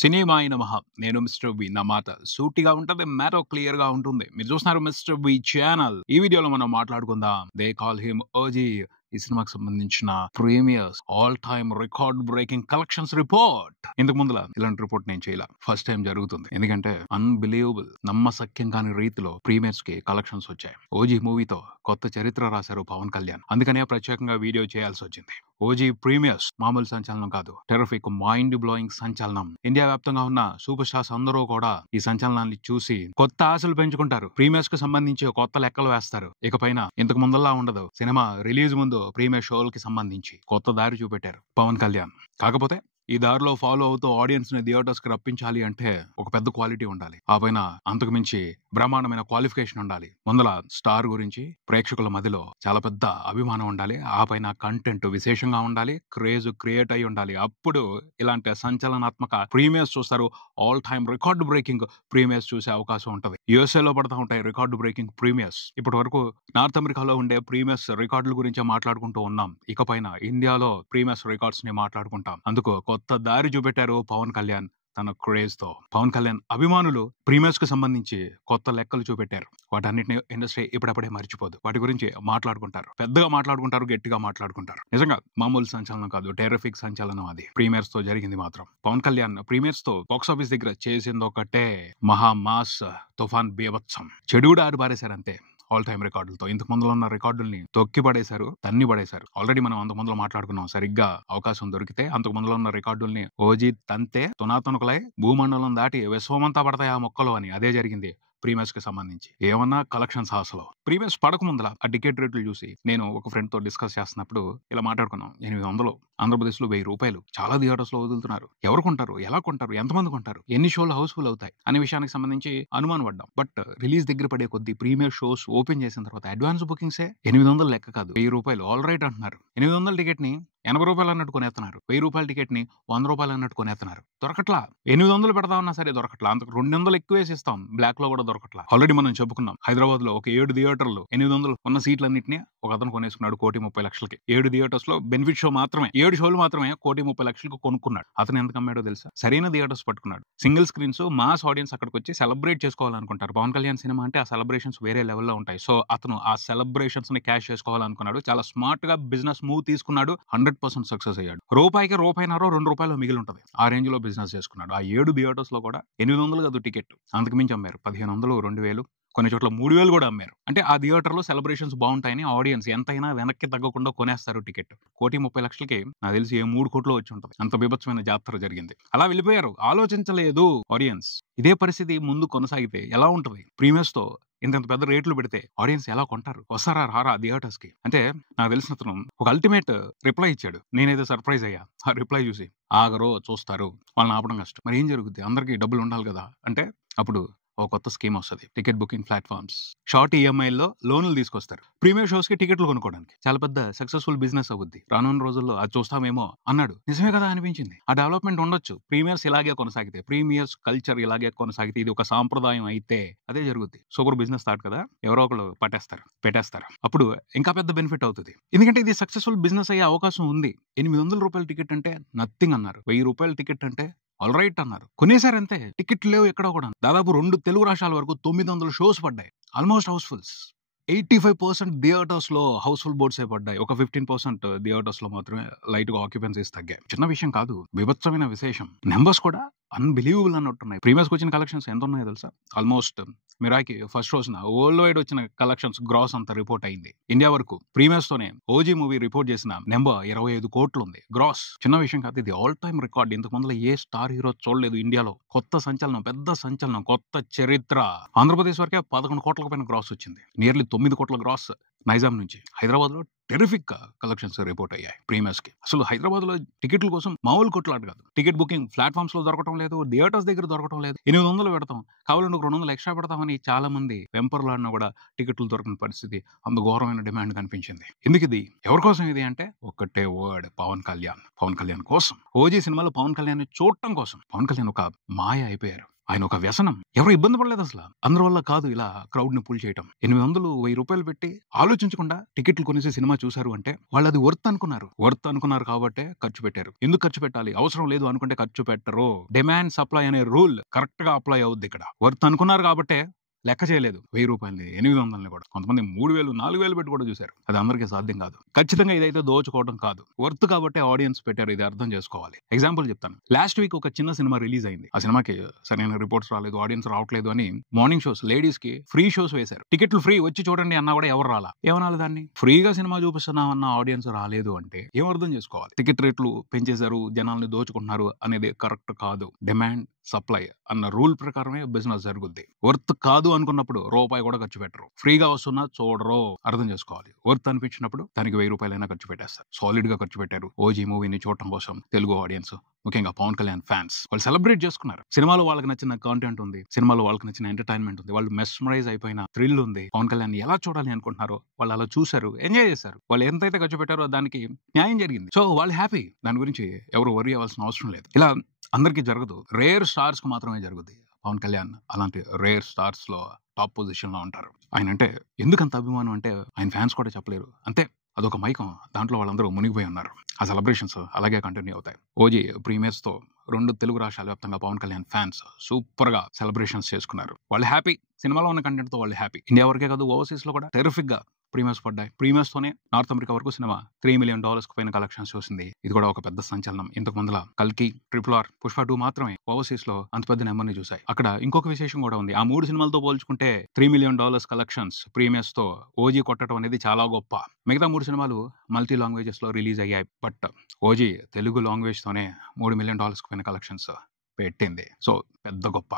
సినిమాయి నమః. నేను మిస్టర్ వి. నా మాట సూటిగా ఉంటది. మ్యాటర్ క్లియర్ గా ఉంటుంది. మీరు చూస్తున్నారు మిస్టర్ వి ఛానల్. ఈ వీడియోలో మనం మాట్లాడుకుందాం. They call him OG. ఈ సినిమాకి సంబంధించిన premieres all time record breaking collections report. ఇంతకు ముందులా ఇలాంటి రిపోర్ట్ నేను చేయాల. ఫస్ట్ టైం జరుగుతుంది. ఎందుకంటే అన్బిలీవబుల్, నమ్మశక్యం కాని రీతిలో ప్రీమియర్స్ కి కలెక్షన్స్ వచ్చాయి. ఓజీ మూవీతో కొత్త చరిత్ర రాశారు పవన్ కళ్యాణ్. అందుకనే ప్రత్యేకంగా వీడియో చేయాల్సి వచ్చింది. ఓజీ ప్రీమియర్స్ మామూలు సంచలనం కాదు, టెర్రిఫిక్ మైండ్ బ్లోయింగ్ సంచలనం. ఇండియా వ్యాప్తంగా ఉన్న సూపర్ స్టార్స్ అందరూ కూడా ఈ సంచలనాన్ని చూసి కొత్త ఆశలు పెంచుకుంటారు. ప్రీమియర్స్ కు సంబంధించి కొత్త లెక్కలు వేస్తారు. ఇకపైన ఇంతకు ముందల్లా ఉండదు. సినిమా రిలీజ్ ముందు ప్రీమియర్ షోలకి సంబంధించి కొత్త దారి చూపెట్టారు పవన్ కళ్యాణ్. కాకపోతే ఈ దారిలో ఫాలో అవుతూ ఆడియన్స్ ని థియేటర్స్ కి రప్పించాలి అంటే ఒక పెద్ద క్వాలిటీ ఉండాలి. ఆ పైన అంతకు మించి బ్రహ్మాండమైన క్వాలిఫికేషన్ ఉండాలి. ముందల స్టార్ గురించి ప్రేక్షకుల మధ్యలో చాలా పెద్ద అభిమానం ఉండాలి. ఆ పైన కంటెంట్ విశేషంగా ఉండాలి. క్రేజ్ క్రియేట్ అయి ఉండాలి. అప్పుడు ఇలాంటి సంచలనాత్మక ప్రీమియర్స్ చూస్తారు. All time record breaking premieres చూసే అవకాశం ఉంటది. యుఎస్ఏ లో పడతా ఉంటాయి రికార్డు బ్రేకింగ్ ప్రీమియర్స్. ఇప్పటి వరకు నార్త్ అమెరికాలో ఉండే ప్రీమియర్స్ రికార్డుల గురించే మాట్లాడుకుంటూ ఉన్నాం. ఇకపైన ఇండియాలో ప్రీమియర్స్ రికార్డ్స్ ని మాట్లాడుకుంటాం. అందుకు కొత్త దారి చూపెట్టారు పవన్ కళ్యాణ్ తన క్రేజ్ తో. పవన్ కళ్యాణ్ అభిమానులు ప్రీమియర్స్ కు సంబంధించి కొత్త లెక్కలు చూపెట్టారు. వాటన్నిటిని ఇండస్ట్రీ ఇప్పుడప్పుడే మర్చిపోదు. వాటి గురించి మాట్లాడుకుంటారు, పెద్దగా మాట్లాడుకుంటారు, గట్టిగా మాట్లాడుకుంటారు. నిజంగా మామూలు సంచలనం కాదు, టెర్రిఫిక్ సంచలనం అది. ప్రీమియర్స్ తో జరిగింది మాత్రం. పవన్ కళ్యాణ్ ప్రీమియర్స్ తో బాక్స్ ఆఫీస్ దగ్గర చేసింది ఒకటే మహా మాస్ తుఫాన్ బీభత్సం. చెడుగుడు ఆడి పారేశారు అంతే. ఆల్ టైమ్ రికార్డులతో ఇంతకు ముందులో ఉన్న రికార్డుల్ని తొక్కి పడేశారు, తన్ని పడేశారు. ఆల్రెడీ మనం అంతకు ముందులో మాట్లాడుకున్నాం. సరిగ్గా అవకాశం దొరికితే అంతకు ముందులో ఉన్న రికార్డుల్ని ఓజీ తంతే తునాతునకులై భూమండలం దాటి విశ్వమంతా పడతాయి ఆ మొక్కలు అని. అదే జరిగింది ప్రీమియర్స్ కి సంబంధించి. ఏమన్నా కలెక్షన్స్ ఆశలో ప్రీమియర్స్ పడక ముందల ఆ టికెట్ రేట్లు చూసి నేను ఒక ఫ్రెండ్ తో డిస్కస్ చేస్తున్నప్పుడు ఇలా మాట్లాడుకున్నాం. 800 ఆంధ్రప్రదేశ్ లో 1000 రూపాయలు చాలా థియేటర్స్ లో వదులుతున్నారు. ఎవరు కొంటారు, ఎలా కొంటారు, ఎంతమంది కొంటారు, ఎన్ని షోలు హౌస్ఫుల్ అవుతాయి అనే విషయానికి సంబంధించి అనుమానం పడ్డాం. బట్ రిలీజ్ దగ్గర పడే కొద్ది ప్రీమియర్ షోస్ ఓపెన్ చేసిన తర్వాత అడ్వాన్స్ బుకింగ్సే 800 లెక్క కాదు, 1000 రూపాయలు ఆల్ రైట్ అంటున్నారు. 800 టికెట్ ని 80 రూపాయలు అన్నట్టు కొనేస్తున్నారు. 1000 రూపాయల టికెట్ ని 100 రూపాయలు అన్నట్టు కొనేస్తున్నారు. దొరకట్లా. 800 పెడదామన్నా సరే దొరకట్లా. అంతకు 200 ఎక్కువ వేసిస్తాం. బ్లాక్ లో కూడా దొరకట్లా. ఆల్రెడీ మనం చెప్పుకున్నాం. హైదరాబాద్ లో ఒక 7 థియేటర్లు 800 ఉన్న సీట్లన్నింటినీ ఒక అతను కొనేసుకున్నాడు 1,30,00,000కి. 7 థియేటర్స్ లో బెనిఫిట్ షో మాత్రమే, 7 షోలు మాత్రమే 1,30,00,000కి కొనుక్కున్నాడు. అతను ఎంత అమ్మాడో తెలుసా? సరైన థియేటర్స్ పట్టుకున్నాడు. సింగిల్ స్క్రీన్స్, మాస్ ఆడియన్స్ అక్కడికి వచ్చి సెలబ్రేట్ చేసుకోవాలనుకుంటారు. పవన్ కళ్యాణ్ సినిమా అంటే ఆ సెలబ్రేషన్స్ వేరే లెవెల్లో ఉంటాయి. సో అతను ఆ సెలబ్రేషన్స్ ని క్యాష్ చేసుకోవాలనుకున్నాడు. చాలా స్మార్ట్ గా బిజినెస్ మూవ్ తీసుకున్నాడు. 100% సక్సెస్ అయ్యాడు. రూపాయికి రూపాయిన్నర 2 రూపాయలు మిగిలి ఉంటుంది. ఆ రేంజ్ లో బిజినెస్ చేసుకున్నాడు. ఆ 7 థియేటర్స్ లో కూడా 800 కాదు టికెట్, అంతకు మించి అమ్మారు. 1500, 2000, కొన్ని చోట్ల 3000 కూడా అమ్మారు. అంటే ఆ థియేటర్ లో సెలబ్రేషన్స్ బాగుంటాయని ఆడియన్స్ ఎంతైనా వెనక్కి తగ్గకుండా కొనేస్తారు టికెట్. 1,30,00,000కి నాకు తెలిసి 3 కోట్లు వచ్చి ఉంటుంది. అంత బీభత్సమైన జాతర జరిగింది. అలా వెళ్ళిపోయారు. ఆలోచించలేదు ఆడియన్స్. ఇదే పరిస్థితి ముందు కొనసాగితే ఎలా ఉంటుంది? ప్రీమియర్స్ తో ఇంత పెద్ద రేట్లు పెడితే ఆడియన్స్ ఎలా కొంటారు? వస్తారా రారా థియేటర్స్ కి? అంటే నాకు తెలిసిన అతను ఒక అల్టిమేట్ రిప్లై ఇచ్చాడు. నేనైతే సర్ప్రైజ్ అయ్యా ఆ రిప్లై చూసి. ఆగరో చూస్తారు, వాళ్ళని ఆపడం కష్టం. మరి ఏం జరుగుతుంది? అందరికీ డబ్బులు ఉండాలి కదా అంటే అప్పుడు ఒక కొత్త స్కీమ్ వస్తుంది. టికెట్ బుకింగ్ ప్లాట్ఫామ్స్ షార్ట్ ఈఎంఐలో లోన్లు తీసుకొస్తారు ప్రీమియర్ షోస్ కి టికెట్లు కొనుక్కోవడానికి. చాలా పెద్ద సక్సెస్ఫుల్ బిజినెస్ అవుద్ది రానున్న రోజుల్లో. అది చూస్తామేమో అన్నాడు. నిజమే కదా అనిపించింది. ఆ డెవలప్మెంట్ ఉండొచ్చు. ప్రీమియర్స్ ఇలాగే కొనసాగితే, ప్రీమియర్స్ కల్చర్ ఇలాగే కొనసాగితే, ఇది ఒక సాంప్రదాయం అయితే అదే జరుగుద్ది. సూపర్ బిజినెస్ స్టార్ట్ కదా, ఎవరో ఒకరు పెట్టేస్తారు. అప్పుడు ఇంకా పెద్ద బెనిఫిట్ అవుతుంది. ఎందుకంటే ఇది సక్సెస్ఫుల్ బిజినెస్ అయ్యే అవకాశం ఉంది. 800 రూపాయల టికెట్ అంటే నథింగ్ అన్నారు. 1000 రూపాయల టికెట్ అంటే ఆల్ రైట్ అన్నారు. కొనేసారంతే. టికెట్లు లేవు ఎక్కడ కూడా. దాదాపు 2 తెలుగు రాష్ట్రాల వరకు 900 షోస్ పడ్డాయి. Almost housefuls. 85% థియేటర్స్ లో హౌస్ఫుల్ బోర్డ్స్ పడ్డాయి. ఒక 15% థియేటర్స్ లో మాత్రమే లైట్ గా ఆక్యుపెన్సీస్ తగ్గాయి. చిన్న విషయం కాదు, బీభత్సమైన విశేషం. నెంబర్స్ కూడా అన్బిలీవబుల్ అన్నట్టున్నాయి. ప్రీమియర్స్ వచ్చిన కలెక్షన్స్ ఎంత ఉన్నాయో తెలుసా? ఆల్మోస్ట్ మిరాకి ఫస్ట్ రోజున వరల్డ్ వైడ్ వచ్చిన కలెక్షన్స్ గ్రాస్ అంత రిపోర్ట్ అయింది. ఇండియా వరకు ప్రీమియర్స్ తోనే ఓజీ మూవీ రిపోర్ట్ చేసిన నెంబర్ 25 కోట్లు ఉంది గ్రాస్. చిన్న విషయం కాదు, ఇది ఆల్ టైమ్ రికార్డ్. ఇంతకు ముందు ఏ స్టార్ హీరో చూడలేదు ఇండియాలో. కొత్త సంచలనం, పెద్ద సంచలనం, కొత్త చరిత్ర. ఆంధ్రప్రదేశ్ వరకే 11 కోట్లకు పైన గ్రాస్ వచ్చింది. నియర్లీ 9 కోట్ల గ్రాస్ నైజాం నుంచి. హైదరాబాద్ లో టెరిఫిక్ కలెక్షన్స్ రిపోర్ట్ అయ్యాయి ప్రీమియర్స్ కి. అసలు హైదరాబాద్ లో టికెట్ల కోసం మామూలు కొట్లాట కాదు. టికెట్ బుకింగ్ ప్లాట్ఫామ్స్ లో దొరకడం లేదు, థియేటర్స్ దగ్గర దొరకడం లేదు. 800 పెడతాం, కావాలంటే 200 ఎక్స్ట్రా పెడతామని చాలా మంది వెంపర్లాడినా కూడా టికెట్లు దొరకని పరిస్థితి. అంత ఘోరమైన డిమాండ్ కనిపించింది. ఎందుకు ఇది? ఎవరి కోసం ఇది అంటే ఒక్కటే వర్డ్, పవన్ కళ్యాణ్. పవన్ కళ్యాణ్ కోసం. ఓజీ సినిమాలో పవన్ కళ్యాణ్ చూడటం కోసం. పవన్ కళ్యాణ్ ఒక మాయ అయిపోయారు. ఆయన ఒక వ్యసనం. ఎవరు ఇబ్బంది పడలేదు అసలు. అందరి వల్ల కాదు ఇలా క్రౌడ్ ని పుల్ చేయటం. 800, 1000 పెట్టి ఆలోచించకుండా టికెట్లు కొనేసి సినిమా చూశారు అంటే వాళ్ళు అది వర్త్ అనుకున్నారు కాబట్టే ఖర్చు పెట్టారు. ఎందుకు ఖర్చు పెట్టాలి? అవసరం లేదు అనుకుంటే ఖర్చు పెట్టరు. డిమాండ్ సప్లై అనే రూల్ కరెక్ట్ గా అప్లై అవుద్ది ఇక్కడ. వర్త్ అనుకున్నారు కాబట్టే లెక్క చేయలేదు 1000 రూపాయలని, 800 కూడా. కొంతమంది 3000, 4000 పెట్టి కూడా చూశారు. అది అందరికీ సాధ్యం కాదు. ఖచ్చితంగా ఇదైతే దోచుకోవడం కాదు, వర్త్ కాబట్టి ఆడియన్స్ పెట్టారు. ఇది అర్థం చేసుకోవాలి. ఎగ్జాంపుల్ చెప్తాను. లాస్ట్ వీక్ ఒక చిన్న సినిమా రిలీజ్ అయింది. ఆ సినిమాకి సరైన రిపోర్ట్స్ రాలేదు, ఆడియన్స్ రావట్లేదు అని మార్నింగ్ షోస్ లేడీస్ కి ఫ్రీ షోస్ వేశారు. టికెట్లు ఫ్రీ, వచ్చి చూడండి అన్నా కూడా ఎవరు రాలా. ఏమనాలి దాన్ని? ఫ్రీగా సినిమా చూపిస్తున్నామన్న ఆడియన్స్ రాలేదు అంటే ఏం అర్థం చేసుకోవాలి? టికెట్ రేట్లు పెంచేశారు, జనాల్ని దోచుకుంటున్నారు అనేది కరెక్ట్ కాదు. డిమాండ్ సప్లై అన్న రూల్ ప్రకారమే బిజినెస్ జరుగుద్ది. వర్త్ కాదు అనుకున్నప్పుడు రూపాయి కూడా ఖర్చు పెట్టరు. ఫ్రీగా వస్తున్నా చూడరు. అర్థం చేసుకోవాలి. వర్త్ అనిపించినప్పుడు దానికి 1000 రూపాయలైనా ఖర్చు పెట్టేస్తారు. సాలిడ్ గా ఖర్చు పెట్టారు ఓజీ మూవీని చూడటం కోసం. తెలుగు ఆడియన్స్, ముఖ్యంగా పవన్ కళ్యాణ్ ఫ్యాన్స్, వాళ్ళు సెలబ్రేట్ చేసుకున్నారు. సినిమాలో వాళ్ళకి నచ్చిన కంటెంట్ ఉంది, సినిమాలో వాళ్ళకి నచ్చిన ఎంటర్టైన్మెంట్ ఉంది, వాళ్ళు మెస్మరైజ్ అయిపోయిన థ్రిల్ ఉంది. పవన్ కళ్యాణ్ ఎలా చూడాలి అనుకుంటున్నారో వాళ్ళు అలా చూశారు, ఎంజాయ్ చేశారు. వాళ్ళు ఎంతైతే ఖర్చు పెట్టారో దానికి న్యాయం జరిగింది. సో వాళ్ళు హ్యాపీ. దాని గురించి ఎవరు వరీ అవ్వాల్సిన అవసరం లేదు. ఇలా అందరికీ జరగదు, రేర్ స్టార్స్ కు మాత్రమే జరుగుద్ది. పవన్ కళ్యాణ్ అలాంటి రేర్ స్టార్స్ లో టాప్ పొజిషన్ లో ఉంటారు. ఆయన అంటే ఎందుకంత అభిమానం అంటే ఆయన ఫ్యాన్స్ కూడా చెప్పలేరు. అంతే, అదొక మైకం. దాంట్లో వాళ్ళందరూ మునిగిపోయి ఉన్నారు. ఆ సెలబ్రేషన్స్ అలాగే కంటిన్యూ అవుతాయి. ఓజీ ప్రీమియర్స్ తో 2 తెలుగు రాష్ట్రాల వ్యాప్తంగా పవన్ కళ్యాణ్ ఫ్యాన్స్ సూపర్ గా సెలబ్రేషన్స్ చేసుకున్నారు. వాళ్ళు హ్యాపీ. సినిమాలో ఉన్న కంటెంట్ తో వాళ్ళు హ్యాపీ. ఇండియా వరకే కాదు, ఓవర్సీస్ లో కూడా టెరిఫిక్ గా ప్రీమియర్స్ పడ్డాయి. ప్రీమియర్స్ తోనే నార్త్ అమెరికా వరకు సినిమా $3 million పైన కలెక్షన్స్ చూసింది. ఇది కూడా ఒక పెద్ద సంచలనం. ఇంతకు ముందుల కల్కి, RRR, పుష్ప 2 మాత్రమే ఓవర్సీస్ లో అంత పెద్ద నెంబర్ ని చూసాయి. అక్కడ ఇంకొక విశేషం కూడా ఉంది. ఆ 3 సినిమాలతో పోల్చుకుంటే $3 million కలెక్షన్స్ ప్రీమియర్స్ తో ఓజీ కొట్టడం అనేది చాలా గొప్ప. మిగతా 3 సినిమాలు మల్టీ లాంగ్వేజెస్ లో రిలీజ్ అయ్యాయి. బట్ ఓజీ తెలుగు లాంగ్వేజ్ తోనే $3 million పైన కలెక్షన్స్ పెట్టింది. సో పెద్ద గొప్ప,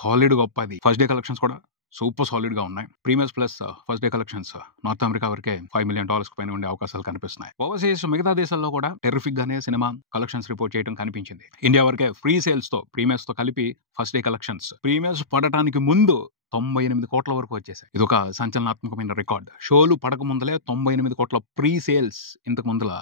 సాలిడ్ గొప్ప. అది ఫస్ట్ డే కలెక్షన్స్ కూడా సూపర్ సాలిడ్ గా ఉన్నాయి. Premieres plus first day collections north America వరకే $5 million పైన ఉండే అవకాశాలు కనిపిస్తున్నాయి. ఓవర్సీస్ మిగతా దేశాల్లో కూడా టెరిఫిక్ గానే సినిమా కలెక్షన్స్ రిపోర్ట్ చేయడం కనిపించింది. ఇండియా వరకే ఫ్రీ సేల్స్ తో ప్రీమియర్స్ తో కలిపి ఫస్ట్ డే కలెక్షన్స్ ప్రీమియర్స్ పడటానికి ముందు 98 కోట్ల వరకు వచ్చేసాయి. ఇది ఒక సంచలనాత్మకమైన రికార్డ్. షోలు పడక ముందలే 98 కోట్ల ప్రీ సేల్స్. ఇంతకు ముందుల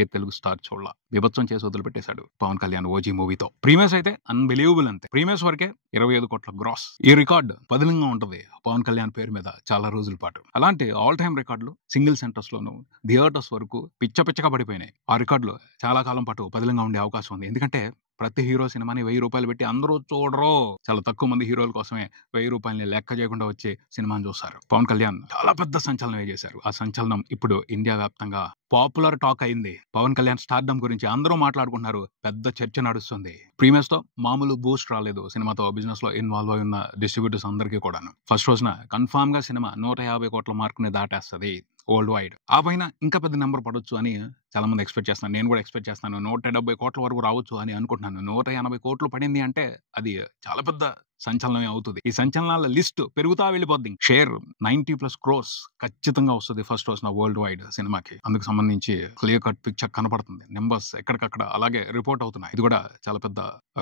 ఏ తెలుగు స్టార్ చూడాల. విభత్సం చేసి వదిలిపెట్టేశాడు పవన్ కళ్యాణ్ ఓజీ మూవీతో. ప్రీమియర్స్ అయితే అన్బిలీవబుల్. అంతే, ప్రీమియర్స్ వరకే 25 కోట్ల గ్రాస్. ఈ రికార్డ్ పదిలంగా ఉంటది పవన్ కళ్యాణ్ పేరు మీద చాలా రోజుల పాటు. అలాంటి ఆల్ టైమ్ రికార్డులు సింగిల్ సెంటర్స్ లోను, థియేటర్స్ వరకు పిచ్చగా పడిపోయినాయి. ఆ రికార్డులు చాలా కాలం పాటు పదిలంగా ఉండే అవకాశం ఉంది. ఎందుకంటే ప్రతి హీరో సినిమాని 1000 రూపాయలు పెట్టి అందరూ చూడరు. చాలా తక్కువ మంది హీరోల కోసమే 1000 రూపాయలని లెక్క చేయకుండా వచ్చే సినిమాని చూస్తారు. పవన్ కళ్యాణ్ చాలా పెద్ద సంచలనం చేశారు. ఆ సంచలనం ఇప్పుడు ఇండియా వ్యాప్తంగా పాపులర్ టాక్ అయింది. పవన్ కళ్యాణ్ స్టార్డమ్ గురించి అందరూ మాట్లాడుకుంటున్నారు. పెద్ద చర్చ నడుస్తుంది. ప్రీమియర్స్ తో మామూలు బూస్ట్ రాలేదు. సినిమాతో బిజినెస్ లో ఇన్వాల్వ్ అయి ఉన్న డిస్ట్రిబ్యూటర్స్ అందరికీ కూడాను. ఫస్ట్ రోజున కన్ఫామ్ గా సినిమా 150 కోట్ల మార్క్ ని దాటేస్తుంది వరల్డ్ వైడ్. ఆ పైన ఇంకా పెద్ద నెంబర్ పడొచ్చు అని చాలా మంది ఎక్స్పెక్ట్ చేస్తున్నాను. నేను కూడా ఎక్స్పెక్ట్ చేస్తాను. 170 కోట్ల వరకు రావచ్చు అని అనుకుంటున్నాను. 180 కోట్లు పడింది అంటే అది చాలా పెద్ద సంచలనమే అవుతుంది. ఈ సంచలనాల లిస్ట్ పెరుగుతా వెళ్ళిపోద్ది. షేర్ 90+ crores ఖచ్చితంగా వస్తుంది ఫస్ట్ రోజున వరల్డ్ వైడ్ సినిమాకి. అందుకు సంబంధించి క్లియర్ కట్ పిక్చర్ కనపడుతుంది. నెంబర్స్ ఎక్కడికక్కడ అలాగే రిపోర్ట్ అవుతున్నాయి. ఇది కూడా చాలా పెద్ద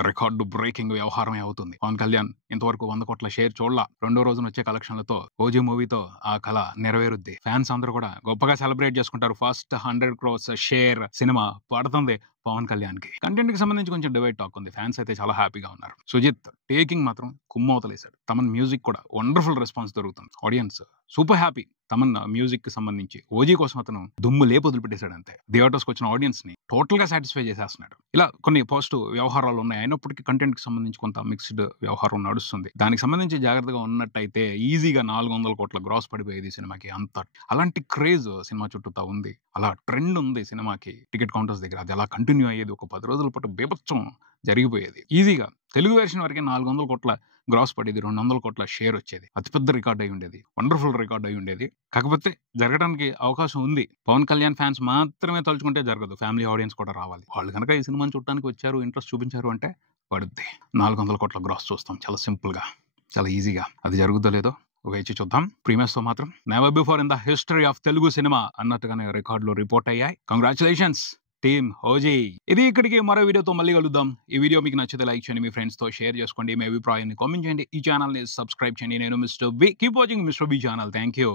రికార్డు బ్రేకింగ్ వ్యవహారమే అవుతుంది. పవన్ కళ్యాణ్ ఇంతవరకు 100 కోట్ల షేర్ చూడలా. రెండో రోజున వచ్చే కలెక్షన్లతో ఓజీ మూవీతో ఆ కళ నెరవేరుద్ది. ఫ్యాన్స్ అందరూ కూడా గొప్పగా సెలబ్రేట్ చేసుకుంటారు. ఫస్ట్ 100 crores షేర్ సినిమా పడుతుంది పవన్ కళ్యాణ్ కి. కంటెంట్ కి సంబంధించి కొంచెం డివైడ్ టాక్ ఉంది. ఫ్యాన్స్ అయితే చాలా హ్యాపీగా ఉన్నారు. సుజిత్ టేకింగ్ మాత్రం కుమ్మవతలేశాడు. తమన్ మ్యూజిక్ కూడా వండర్ఫుల్ రెస్పాన్స్ దొరుకుతుంది. Audience super happy. Thaman music కి సంబంధించి ఓజీ కోసం అతను దుమ్ము లేపు వదిలిపెట్టేశాడు. అంతే, థియేటర్స్ కి వచ్చిన ఆడియన్స్ ని టోటల్ గా సాటిస్ఫై చేసేస్తున్నాడు. ఇలా కొన్ని పాజిటివ్ వ్యవహారాలు ఉన్నాయి. అయినప్పటికీ కంటెంట్ కి సంబంధించి కొంత మిక్స్డ్ వ్యవహారం నడుస్తుంది. దానికి సంబంధించి జాగ్రత్తగా ఉన్నట్టయితే ఈజీగా 400 కోట్ల గ్రాస్ పడిపోయేది సినిమాకి. అంత అలాంటి క్రేజ్ సినిమా చుట్టూతా ఉంది. అలా ట్రెండ్ ఉంది సినిమాకి టికెట్ కౌంటర్స్ దగ్గర. అది అలా కంటిన్యూ అయ్యేది. ఒక 10 రోజుల పాటు బీభత్సం జరిగిపోయేది. ఈజీగా తెలుగు వెర్షన్ వరకే 400 కోట్ల గ్రాస్ పడేది, 200 కోట్ల షేర్ వచ్చేది. అతిపెద్ద రికార్డ్ అయి ఉండేది. వండర్ఫుల్ రికార్డ్ అయి ఉండేది. కాకపోతే జరగడానికి అవకాశం ఉంది. పవన్ కళ్యాణ్ ఫ్యాన్స్ మాత్రమే తలుచుకుంటే జరగదు. ఫ్యామిలీ ఆడియన్స్ కూడా రావాలి. వాళ్ళు కనుక ఈ సినిమాని చూడటానికి వచ్చారు, ఇంట్రెస్ట్ చూపించారు అంటే పడుద్ది. 400 కోట్ల గ్రాస్ చూస్తాం చాలా సింపుల్ గా, చాలా ఈజీగా. అది జరుగుతుందో లేదో వేచి చూద్దాం. ప్రీమియర్స్ తో మాత్రం never before in the history of Telugu cinema అన్నట్టుగానే రికార్డులు రిపోర్ట్ అయ్యాయి. Congratulations team OG. ఇది ఇక్కడికి మరో వీడియోతో మళ్ళీ కలుద్దాం. ఈ వీడియో మీకు నచ్చితే లైక్ చేయండి, మీ ఫ్రెండ్స్ తో షేర్ చేసుకోండి, మీ అభిప్రాయాన్ని కామెంట్ చేయండి, ఈ ఛానల్ ని సబ్స్క్రైబ్ చేయండి. నేను mister B. Keep watching mister B channel. Thank you.